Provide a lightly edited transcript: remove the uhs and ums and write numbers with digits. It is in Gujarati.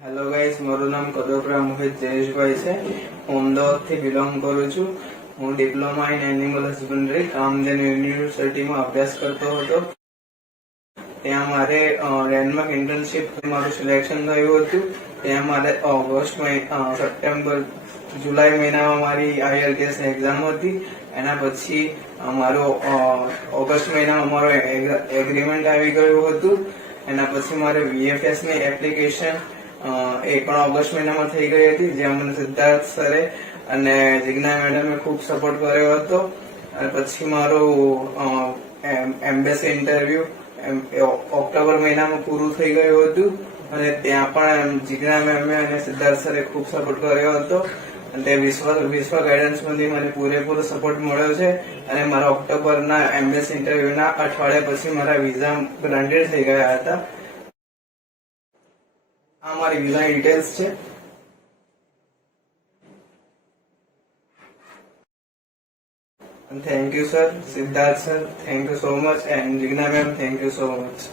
હેલો ગાઈસ, મારું નામ કડોપરા મોહિત જયેશભાઈ છે. હું અમદાવાદથી બિલોંગ કરું છું. હું diploma in animal husbandry Kamdhenu યુનિવર્સિટીમાં અભ્યાસ કરતો હતો. ત્યાં મારે લેન્ડમાર્ક ઇન્ટર્નશીપ મારું સિલેક્શન થયું હતું. ત્યાં મારે જુલાઈ મહિનામાં મારી IELTS એક્ઝામ હતી. એના પછી મારો ઓગસ્ટ મહિનામાં મારો એગ્રીમેન્ટ આવી ગયું હતું. એના પછી મારે VFS ની એપ્લિકેશન એ પણ ઓગસ્ટ મહિનામાં થઈ ગઈ હતી, જ્યાં મને સિદ્ધાર્થ સરે અને જિજ્ઞા મેડમે ખૂબ સપોર્ટ કર્યો હતો. અને પછી મારું એમ્બેસી ઇન્ટરવ્યુ ઓક્ટોબર મહિનામાં પૂરું થઈ ગયું હતું. અને ત્યાં પણ જિજ્ઞા મેમે અને સિદ્ધાર્થ સરે ખૂબ સપોર્ટ કર્યો હતો. અને તે વિશ્વ ગાઈડન્સમાંથી મને પૂરેપૂરો સપોર્ટ મળ્યો છે. અને મારા ઓક્ટોબરના એમ્બેસી ઇન્ટરવ્યુના અઠવાડિયા પછી મારા વિઝા ગ્રાન્ટેડ થઈ ગયા હતા. આ મારી વિઝા ડિટેલ્સ છે. Thank you, sir. Siddharth, sir. Thank you so much. And Jigna ma'am, thank you so much.